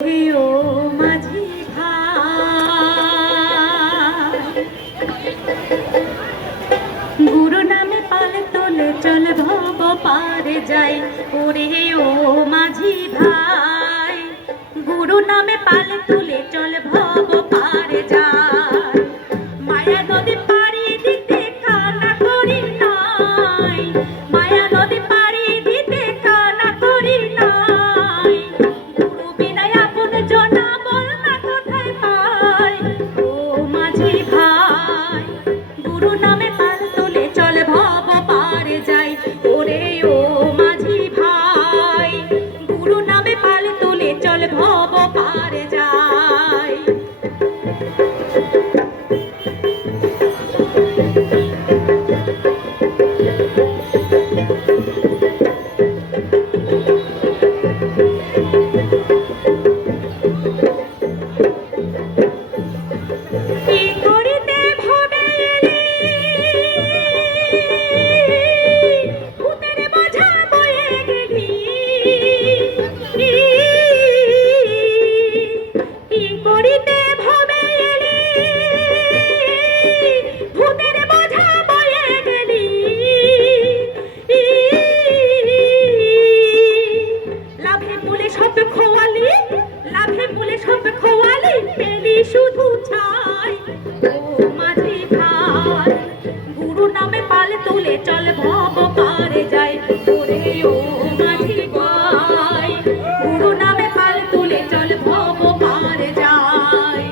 ও মাঝি ভাই, গুরু নামে পালে তোলে চল ভব পারে যাই। ওরে ও মাঝি ভাই, গুরু নামে পালে তুলে চল ভব পারে যাই। মায়া নদী পাড়ি দিতে কানা করি নাই, মায়া নদী পাড়ি দিতে কানা করি নাই। গুরু বিনায় আপন জনা বল না কোথায় পাই। ও মাঝি ভাই, গুরু নামে পাল তুলে চল ভব পারে যাই। ওরে ও মাঝি ভাই, গুরু নামে পাল তুলে চল ভব পারে যাই। শুধু ছাই। ও মাঝি ভাই, গুরু নামে পাল তুলে চল ভব পারে যাই। ওরে ও মাঝি ভাই, গুরু নামে পাল তুলে চল ভব পারে যাই।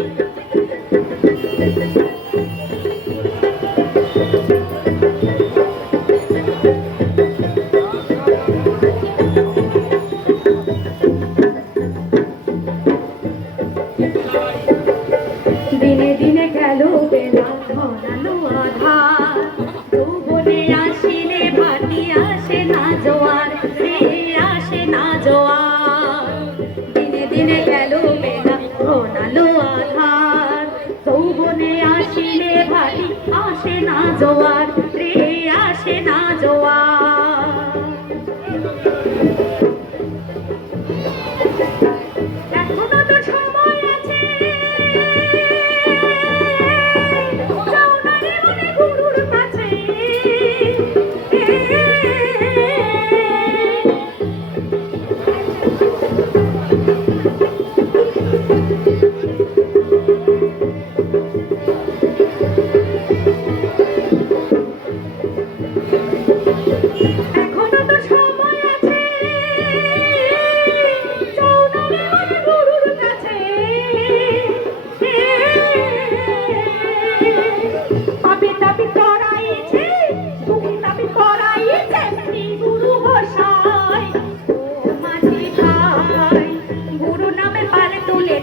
দিনে দিনে গেল বেলা ঘনালো আধার, যৌবনে আসিলে ভাটি আসে না জোয়ার, রে আসে না জোয়ার। দিনে দিনে গেল বেলা ঘনালো আধার, যৌবনে আসিলে ভাটি আসে না জোয়ার, রে আসে না জোয়ার। এখনো তো সময় আছে,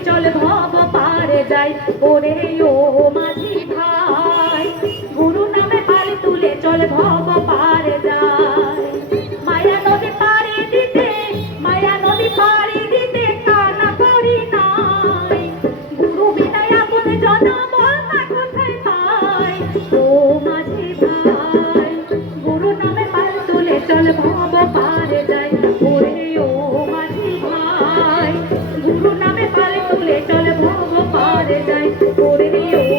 চল ভব পারে যাই। ওরে ও মাঝি ভাই, গুরু নামে পাল তুলে চল ভব পারে যাই। মায়া নদী পাড়ি দিতে, মায়া নদী পাড়ি দিতে কানা করি নাই। গুরু বিনায় আপন জনা বল না কোথায় পাই। ও মাঝি ভাই, গুরু নামে পাল তুলে চল ভব পারে যাই। ওরে ও মাঝি ভাই, গুরু নামে পাল তুলে চল ভব পারে যাই। ওরে ও